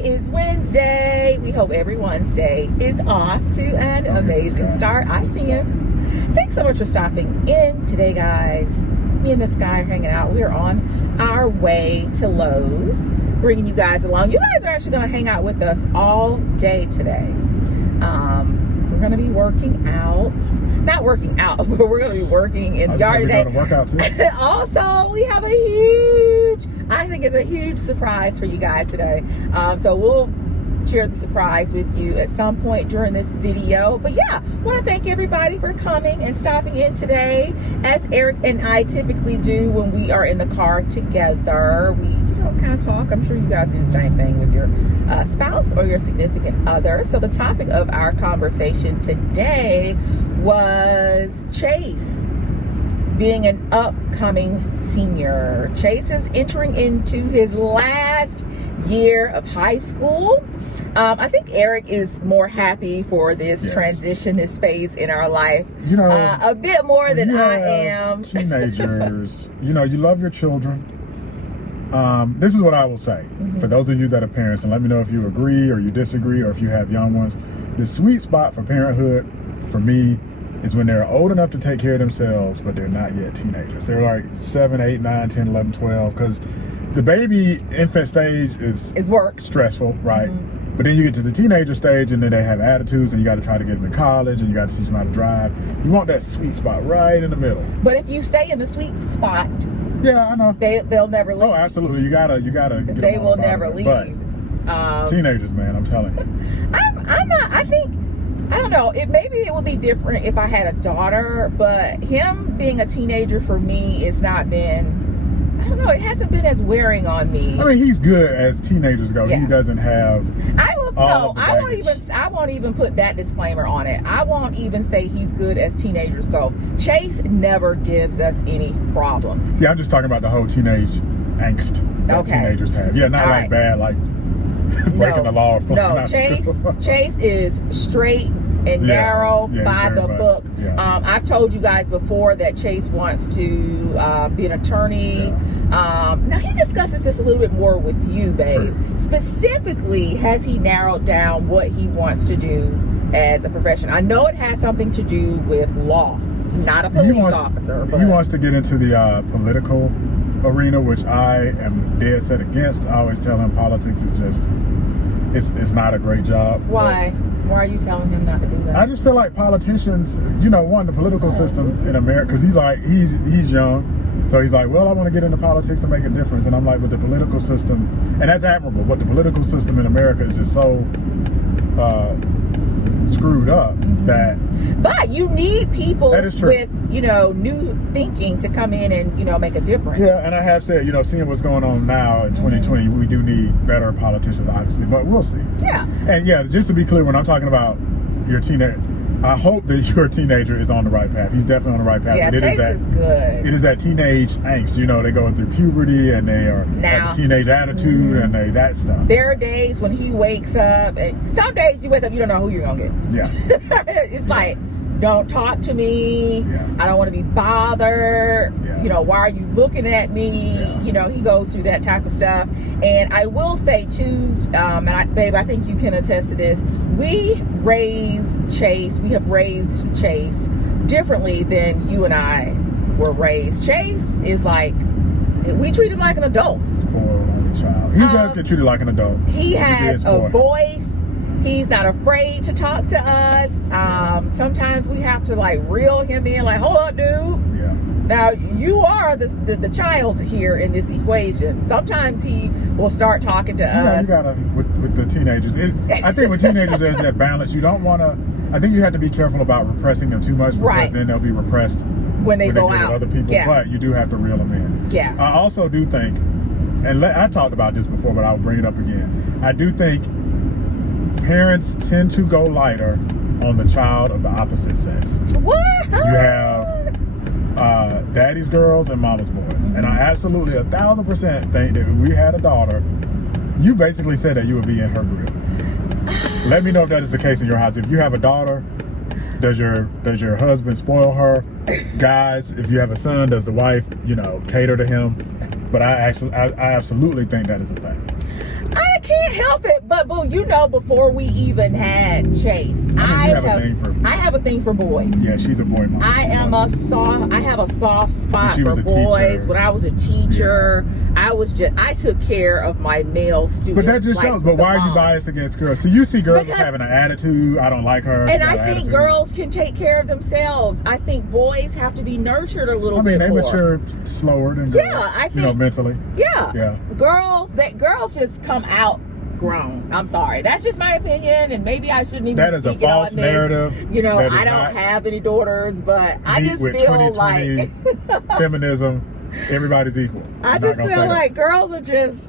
Today is Wednesday. We hope everyone's day is off to an amazing start. I see him. Thanks so much for stopping in today, guys. Me and this guy are hanging out. We're on our way to Lowe's, bringing you guys along. You guys are actually going to hang out with us all day today. We're going to be working out. Not working out, but we're going to be working in the yard today. We're going to work out too. Also, we have a huge, I think it's a huge surprise for you guys today. So we'll share the surprise with you at some point during this video. But yeah, I want to thank everybody for coming and stopping in today. As Eric and I typically do when we are in the car together, we kind of talk. I'm sure you guys do the same thing with your spouse or your significant other. So the topic of our conversation today was Chase being an upcoming senior. Chase is entering into his last year of high school. I think Eric is more happy for this transition, this phase in our life, a bit more than I am. Teenagers, you love your children. This is what I will say for those of you that are parents, and let me know if you agree or you disagree, or if you have young ones. The sweet spot for parenthood for me is when they're old enough to take care of themselves, but they're not yet teenagers. They're like 7, 8, 9, 10, 11, 12, because the baby infant stage is work stressful, right? But then you get to the teenager stage, and then they have attitudes, and you got to try to get them in college, and you got to teach them how to drive. You want that sweet spot right in the middle. But if you stay in the sweet spot, yeah, I know, they'll never leave. Oh, absolutely. You gotta. They will never leave. But teenagers, man, I'm telling you. I'm not. I think. I don't know. Maybe it would be different if I had a daughter, but him being a teenager for me has not been. I don't know. It hasn't been as wearing on me. I mean, he's good as teenagers go. Yeah. He doesn't have. I won't even put that disclaimer on it. I won't even say he's good as teenagers go. Chase never gives us any problems. Yeah, I'm just talking about the whole teenage angst that teenagers have. Yeah, not like bad, like breaking the law. No, Chase is straight and narrow by the book. Yeah. I've told you guys before that Chase wants to be an attorney. Yeah. Now he discusses this a little bit more with you, babe. True. Specifically, has he narrowed down what he wants to do as a profession? I know it has something to do with law, not a police officer. But he wants to get into the political arena, which I am dead set against. I always tell him politics is just, it's not a great job. Why? Why are you telling him not to do that? I just feel like politicians, the political system in America, because he's young. So he's like, well, I want to get into politics to make a difference. And I'm like, but the political system, and that's admirable, but the political system in America is just so screwed up that. But you need people with, new thinking to come in and, make a difference. Yeah, and I have said, seeing what's going on now in 2020, we do need better politicians, obviously, but we'll see. Yeah. And yeah, just to be clear, when I'm talking about your teenager, I hope that your teenager is on the right path. He's definitely on the right path. Yeah, Chase is good. It is that teenage angst. They're going through puberty, and they are have a teenage attitude, and that stuff. There are days when he wakes up, and some days you wake up, you don't know who you're going to get. Yeah. It's like, don't talk to me. Yeah. I don't want to be bothered. Yeah. Why are you looking at me? Yeah. He goes through that type of stuff. And I will say too, babe, I think you can attest to this. We have raised Chase differently than you and I were raised. Chase is like, we treat him like an adult. Spoiled only child. He does get treated like an adult. He has a voice. He's not afraid to talk to us. Sometimes we have to reel him in, hold up, dude. Yeah. Now you are the child here in this equation. Sometimes he will start talking to us. You gotta with the teenagers. I think with teenagers there's that balance. You don't want to. I think you have to be careful about repressing them too much, because then they'll be repressed when they go out with other people. Yeah. But you do have to reel them in. Yeah. I also do think, and I talked about this before, but I'll bring it up again. I do think parents tend to go lighter on the child of the opposite sex. What? You have daddy's girls and mama's boys. And I absolutely 1,000% think that if we had a daughter, you basically said that you would be in her group. Let me know if that is the case in your house. If you have a daughter, does your husband spoil her? Guys, if you have a son, does the wife, cater to him? But I absolutely think that is a thing. I can't help outfit. But boo, you know, before we even had Chase, I have a thing for boys. Yeah, she's a boy mom. I have a soft spot for boys. When I was a teacher, I took care of my male students. But that just shows. But why are you biased against girls? So you see girls as having an attitude. I don't like her. And I think girls can take care of themselves. I think boys have to be nurtured a little bit more. They mature slower than girls. Yeah, I think, mentally. Yeah. Girls just come out grown. I'm sorry. That's just my opinion, and maybe I shouldn't even. That is a false narrative. You know, I don't have any daughters, but I just feel like feminism, everybody's equal. I just feel like girls are just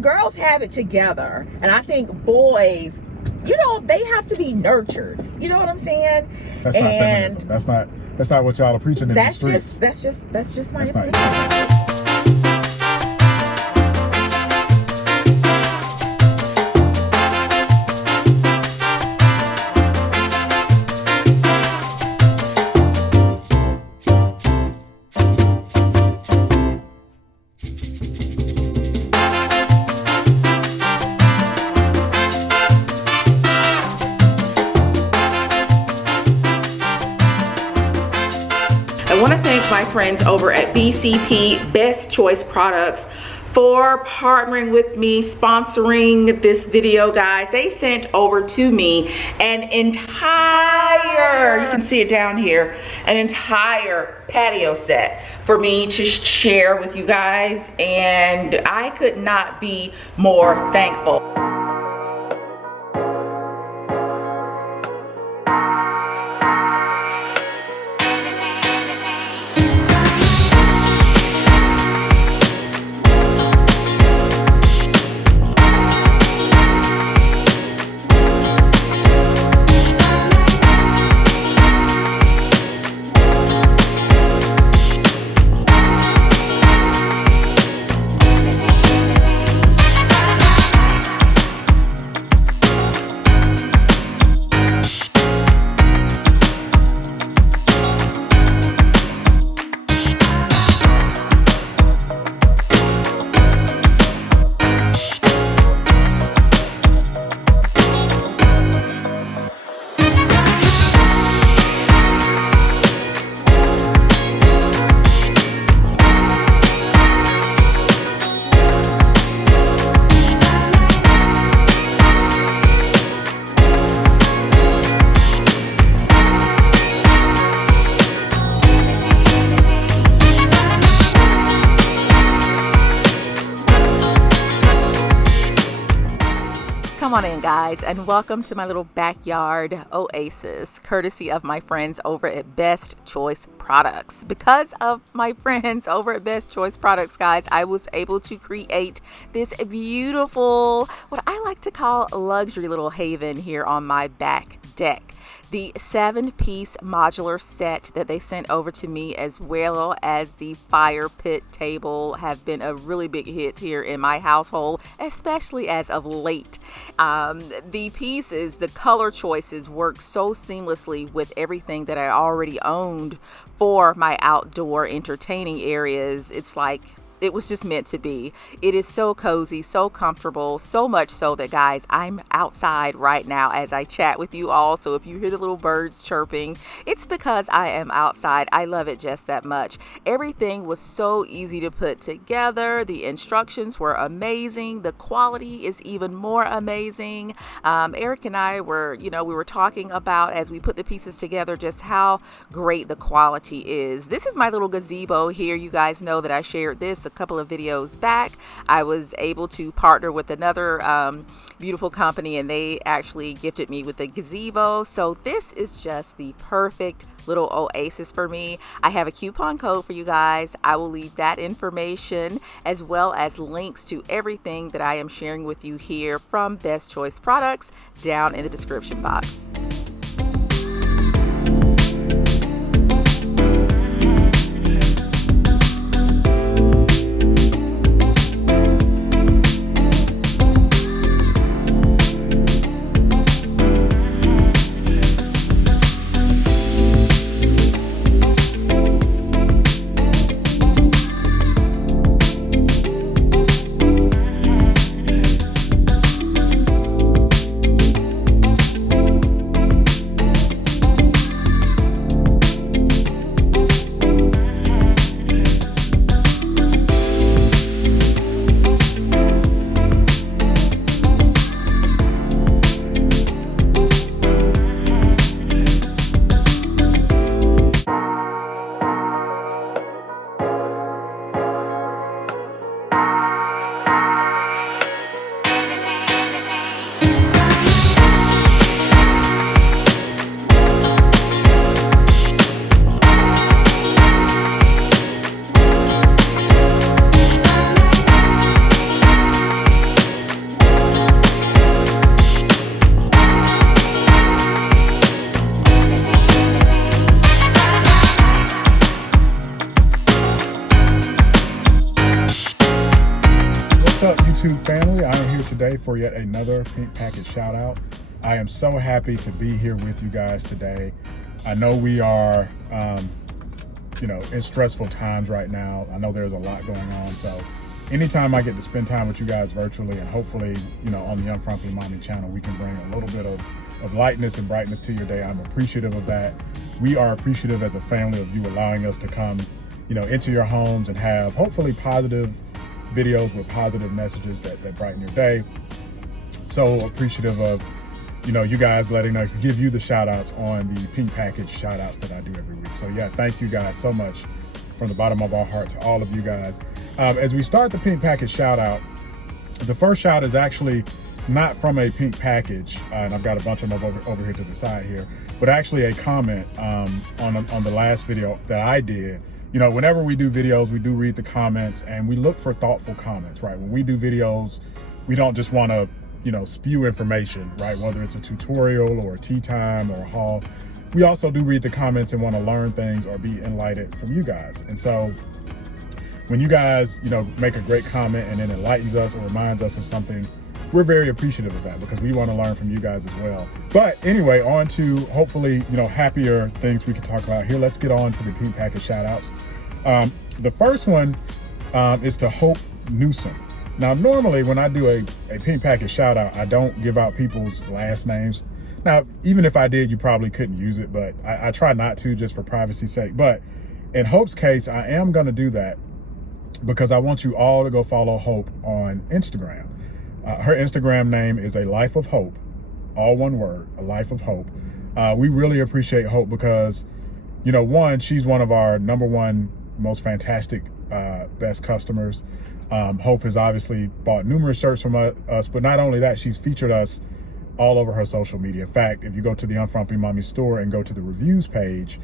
girls have it together, and I think boys, you know, they have to be nurtured. You know what I'm saying? That's not feminism. That's not what y'all are preaching in the streets. That's just my opinion. I want to thank my friends over at BCP Best Choice Products for partnering with me, sponsoring this video, guys. They sent over to me an entire, you can see it down here, an entire patio set for me to share with you guys, and I could not be more thankful. Come on in, guys, and welcome to my little backyard oasis, courtesy of my friends over at Best Choice Products. Because of my friends over at Best Choice Products, guys, I was able to create this beautiful, what I like to call a luxury little haven here on my back deck. The 7-piece modular set that they sent over to me, as well as the fire pit table, have been a really big hit here in my household, especially as of late. The pieces, the color choices work so seamlessly with everything that I already owned for my outdoor entertaining areas. It's like it was just meant to be. It is so cozy, so comfortable, so much so that, guys, I'm outside right now as I chat with you all. So if you hear the little birds chirping, it's because I am outside. I love it just that much. Everything was so easy to put together. The instructions were amazing. The quality is even more amazing. Eric and I were, we were talking about, as we put the pieces together, just how great the quality is. This is my little gazebo here. You guys know that I shared this a couple of videos back. I was able to partner with another beautiful company, and they actually gifted me with a gazebo. So this is just the perfect little oasis for me. I have a coupon code for you guys. I will leave that information, as well as links to everything that I am sharing with you here from Best Choice Products, down in the description box. today for yet another Pink Package shout out. I am so happy to be here with you guys today. I know we are, in stressful times right now. I know there's a lot going on. So anytime I get to spend time with you guys virtually, and hopefully, on the Unfrumpy Mommy channel, we can bring a little bit of lightness and brightness to your day. I'm appreciative of that. We are appreciative as a family of you allowing us to come, into your homes and have hopefully positive videos with positive messages that brighten your day. So appreciative of, you guys letting us give you the shout outs on the Pink Package shout outs that I do every week. So yeah, thank you guys so much from the bottom of our heart to all of you guys. As we start the Pink Package shout out, the first shout is actually not from a Pink Package, and I've got a bunch of them over here to the side here, but actually a comment on the last video that I did. Whenever we do videos, we do read the comments and we look for thoughtful comments, right? When we do videos, we don't just want to, spew information, right? Whether it's a tutorial or a tea time or a haul, we also do read the comments and want to learn things or be enlightened from you guys. And so when you guys, make a great comment and it enlightens us or reminds us of something, we're very appreciative of that because we want to learn from you guys as well. But anyway, on to hopefully, happier things we can talk about here. Let's get on to the Pink Package shout outs. The first one is to Hope Newsom. Now, normally when I do a Pink Package shout out, I don't give out people's last names. Now, even if I did, you probably couldn't use it, but I try not to just for privacy's sake. But in Hope's case, I am going to do that because I want you all to go follow Hope on Instagram. Her Instagram name is A Life of Hope, all one word, A Life of Hope. We really appreciate Hope because, one, she's one of our #1 most fantastic, best customers. Hope has obviously bought numerous shirts from us, but not only that, she's featured us all over her social media. In fact, if you go to the Theunfrumpymommy and go to the reviews page,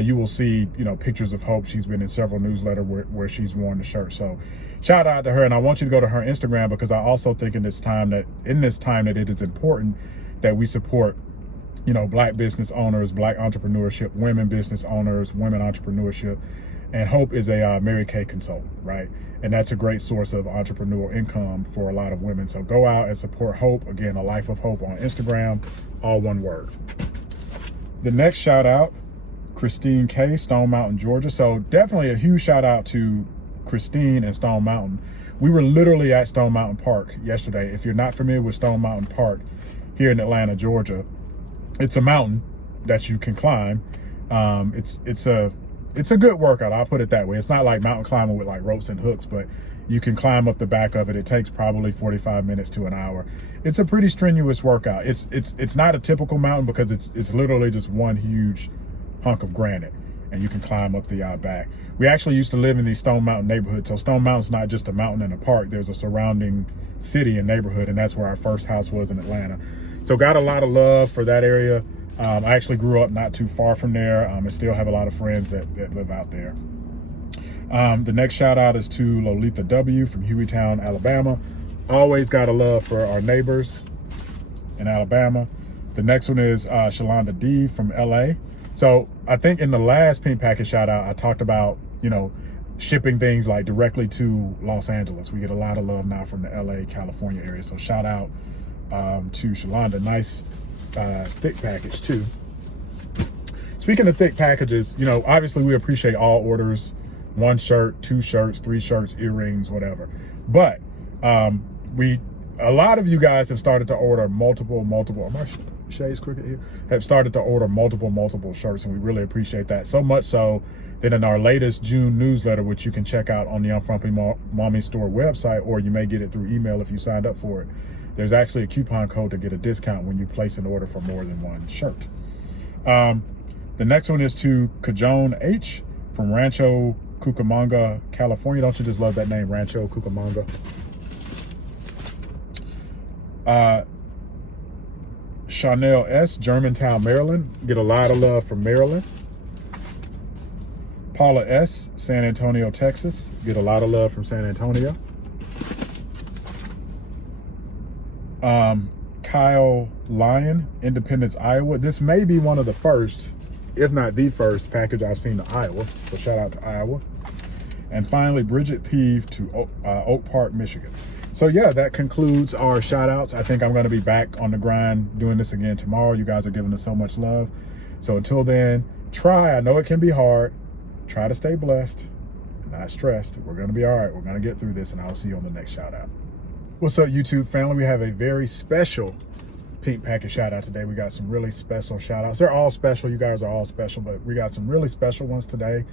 you will see, pictures of Hope. She's been in several newsletters where she's worn the shirt. So shout out to her. And I want you to go to her Instagram because I also think in this time that it is important that we support, Black business owners, Black entrepreneurship, women business owners, women entrepreneurship. And Hope is a Mary Kay consultant, right? And that's a great source of entrepreneurial income for a lot of women. So go out and support Hope. Again, A Life of Hope on Instagram, all one word. The next shout out, Christine K, Stone Mountain, Georgia. So definitely a huge shout out to Christine and Stone Mountain. We were literally at Stone Mountain Park yesterday. If you're not familiar with Stone Mountain Park here in Atlanta, Georgia, it's a mountain that you can climb. It's a good workout, I'll put it that way. It's not like mountain climbing with like ropes and hooks, but you can climb up the back of it. It takes probably 45 minutes to an hour. It's a pretty strenuous workout. It's not a typical mountain because it's literally just one huge hunk of granite and you can climb up the back. We actually used to live in the Stone Mountain neighborhood. So Stone Mountain's not just a mountain and a park. There's a surrounding city and neighborhood, and that's where our first house was in Atlanta. So got a lot of love for that area. I actually grew up not too far from there. I still have a lot of friends that live out there. The next shout out is to Lolita W from Hueytown, Alabama. Always got a love for our neighbors in Alabama. The next one is Shalonda D from LA. So I think in the last Pink Package shout out, I talked about, shipping things like directly to Los Angeles. We get a lot of love now from the LA, California area. So shout out to Shalonda. Nice thick package too. Speaking of thick packages, obviously we appreciate all orders, 1 shirt, 2 shirts, 3 shirts, earrings, whatever. But a lot of you guys have started to order multiple, are my shades crooked here? Have started to order multiple shirts, and we really appreciate that. So much so that in our latest June newsletter, which you can check out on the Unfrumpy Mommy Store website, or you may get it through email if you signed up for it, there's actually a coupon code to get a discount when you place an order for more than 1 shirt. The next one is to Kajon H from Rancho Cucamonga, California. Don't you just love that name, Rancho Cucamonga? Chanel S, Germantown, Maryland. Get a lot of love from Maryland. Paula S, San Antonio, Texas. Get a lot of love from San Antonio. Kyle Lyon, Independence, Iowa. This may be one of the first, if not the first, package I've seen to Iowa. So shout out to Iowa. And finally, Bridget Peeve to Oak Park, Michigan. So yeah, that concludes our shout outs. I think I'm going to be back on the grind doing this again tomorrow. You guys are giving us so much love. So until then, I know it can be hard. Try to stay blessed, not stressed. We're going to be all right. We're going to get through this, and I'll see you on the next shout out. What's up, YouTube family? We have a very special pink package shout out today. We got some really special shout outs. They're all special. You guys are all special, but we got some really special ones today.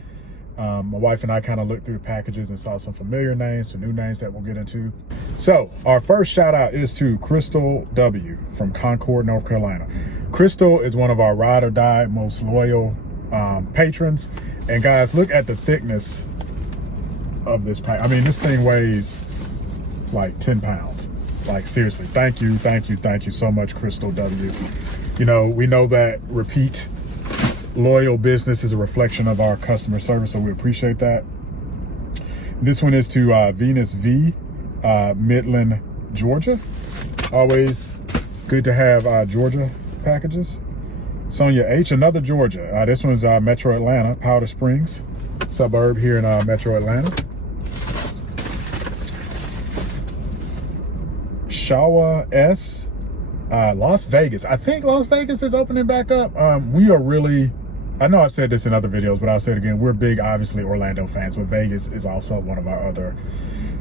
My wife and I kind of looked through the packages and saw some familiar names, some new names that we'll get into. So our first shout out is to Crystal W from Concord, North Carolina. Crystal is one of our ride or die most loyal patrons. And guys, look at the thickness of this pack. I mean, this thing weighs like 10 pounds. Like seriously, thank you so much, Crystal W. You know, we know that repeat loyal business is a reflection of our customer service, so we appreciate that. This one is to Venus V, Midland, Georgia. Always good to have Georgia packages. Sonia H, another Georgia. This one's Metro Atlanta, Powder Springs, suburb here in Metro Atlanta. Shawa S, Las Vegas. I think Las Vegas is opening back up. We are really, I know I've said this in other videos, but I'll say it again. We're big, obviously, Orlando fans, but Vegas is also one of our other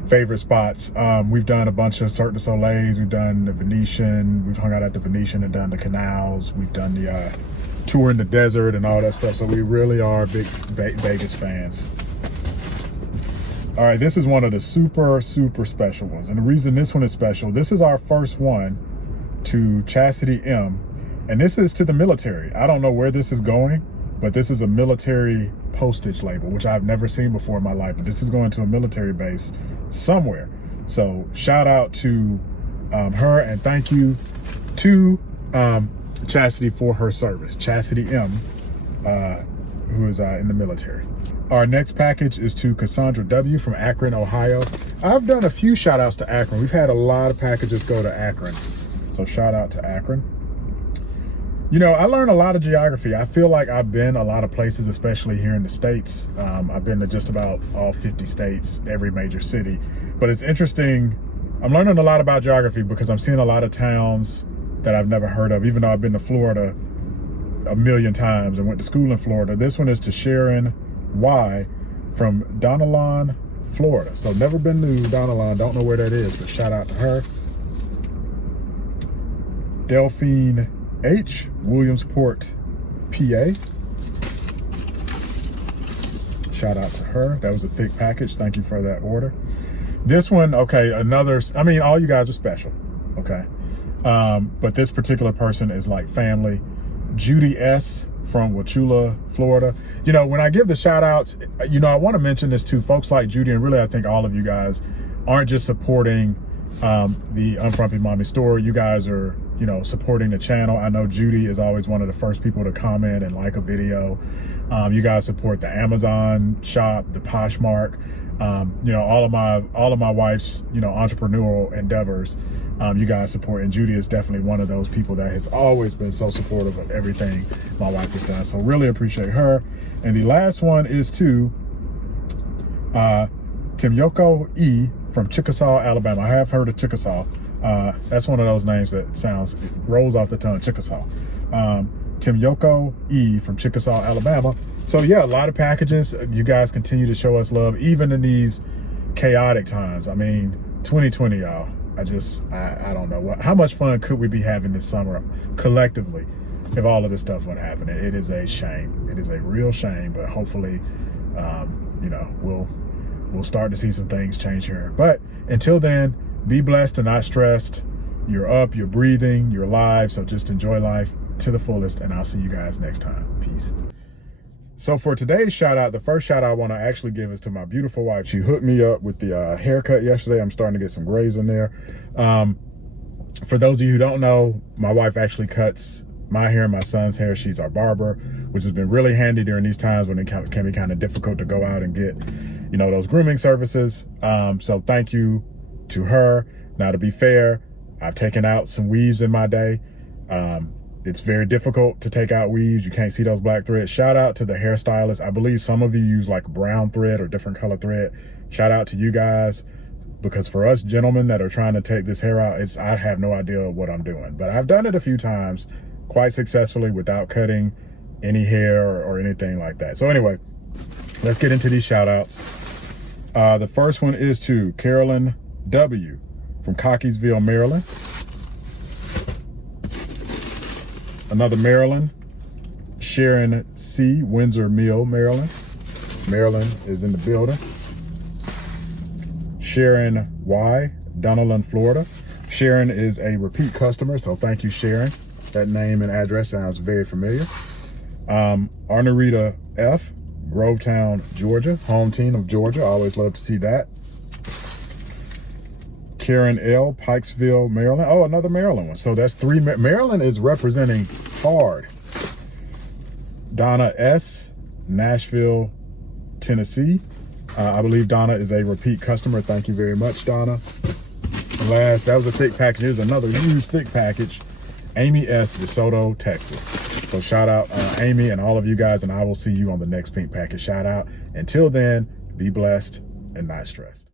favorite spots. We've done a bunch of Cirque du Soleils. We've done the Venetian. We've hung out at the Venetian and done the canals. We've done the tour in the desert and all that stuff. So we really are big Vegas fans. All right, this is one of the super special ones. And the reason this one is special, this is our first one to Chastity M. And this is to the military. I don't know where this is going, but this is a military postage label, which I've never seen before in my life. But this is going to a military base somewhere. So shout out to her, and thank you to Chastity for her service. Chastity M, who is in the military. Our next package is to Cassandra W from Akron, Ohio. I've done a few shout outs to Akron. We've had a lot of packages go to Akron. So shout out to Akron. You know, I learned a lot of geography. I feel like I've been a lot of places, especially here in the States. I've been to just about all 50 states, every major city. But it's interesting. I'm learning a lot about geography because I'm seeing a lot of towns that I've never heard of, even though I've been to Florida a million times and went to school in Florida. This one is to Sharon Y from Donelon, Florida. So never been to Donelon, don't know where that is, but shout out to her. Delphine H, Williamsport, PA. Shout out to her. That was a thick package. Thank you for that order. This one, okay, another, I mean, all you guys are special, okay? But this particular person is like family. Judy S from Wauchula, Florida. You know, when I give the shout outs, you know, I want to mention this to folks like Judy, and really I think all of you guys aren't just supporting the Unfrumpy Mommy store. You guys are, you know, supporting the channel. I know Judy is always one of the first people to comment and like a video. You guys support the Amazon shop, the Poshmark, you know, all of my wife's, you know, entrepreneurial endeavors. You guys support, and Judy is definitely one of those people that has always been so supportive of everything my wife has done. So really appreciate her. And the last one is to Timyoko E from Chickasaw, Alabama. I have heard of Chickasaw. That's one of those names that it rolls off the tongue, Chickasaw. Timyoko E from Chickasaw, Alabama. So yeah, a lot of packages. You guys continue to show us love, even in these chaotic times. I mean, 2020, y'all. I don't know how much fun could we be having this summer collectively if all of this stuff would happen. It is a shame. It is a real shame, but hopefully, you know, we'll start to see some things change here. But until then, be blessed and not stressed. You're up, you're breathing, you're alive. So just enjoy life to the fullest, and I'll see you guys next time. Peace. So for today's shout out, the first shout out I want to actually give is to my beautiful wife. She hooked me up with the haircut yesterday. I'm starting to get some grays in there. For those of you who don't know, my wife actually cuts my hair and my son's hair. She's our barber, which has been really handy during these times when it can be kind of difficult to go out and get, you know, those grooming services. So thank you to her. Now, to be fair, I've taken out some weaves in my day. It's very difficult to take out weaves. You can't see those black threads. Shout out to the hairstylist. I believe some of you use like brown thread or different color thread. Shout out to you guys. because for us gentlemen that are trying to take this hair out, I have no idea what I'm doing. But I've done it a few times quite successfully without cutting any hair or anything like that. So anyway, let's get into these shout outs. The first one is to Carolyn W. from Cockeysville, Maryland. Another Maryland, Sharon C., Windsor Mill, Maryland. Maryland is in the building. Sharon Y., Donellan, Florida. Sharon is a repeat customer, so thank you, Sharon. That name and address sounds very familiar. Arnarita F., Grovetown, Georgia, home team of Georgia. I always love to see that. Karen L., Pikesville, Maryland. Oh, another Maryland one. So that's 3. Maryland is representing hard. Donna S., Nashville, Tennessee. I believe Donna is a repeat customer. Thank you very much, Donna. And last, that was a thick package. Here's another huge thick package. Amy S., DeSoto, Texas. So shout out Amy and all of you guys, and I will see you on the next pink package shout out. Until then, be blessed and not stressed.